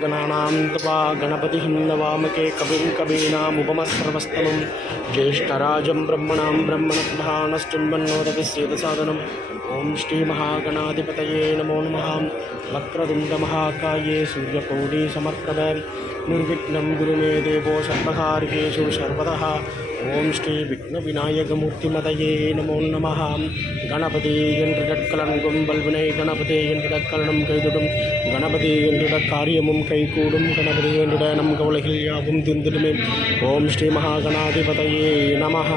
गणानां त्वा गणपतिं नवामके कविं कवीनामुपमस्रवस्तमं ज्येष्ठराजं ब्रह्मणां ब्रह्मणप्रधानश्चिन्वन्नोदविश्वेदसादनम् ॐ श्रीमहागणाधिपतये नमो नमः। वक्रतुण्डमहाकाये सूर्यकोटिसमप्रभ निर्विघ्नं गुरु मे देवो सर्वकार्येषु सर्वतः। ॐ श्री विघ्नविनायकमूर्तिमतये नमो नमः। गणपति என்றிடக்கலன் வல்வினை கணபதி என்றிடக்கலனும் கைதுடும் கணபதி என்றிட காரியமும் கைகூடும் கணபதி என்றிட நம் கவலைகள் யாவும் தீர்ந்திடுமே. ஓம் ஸ்ரீ மகாகணாதிபதயே நமஹ.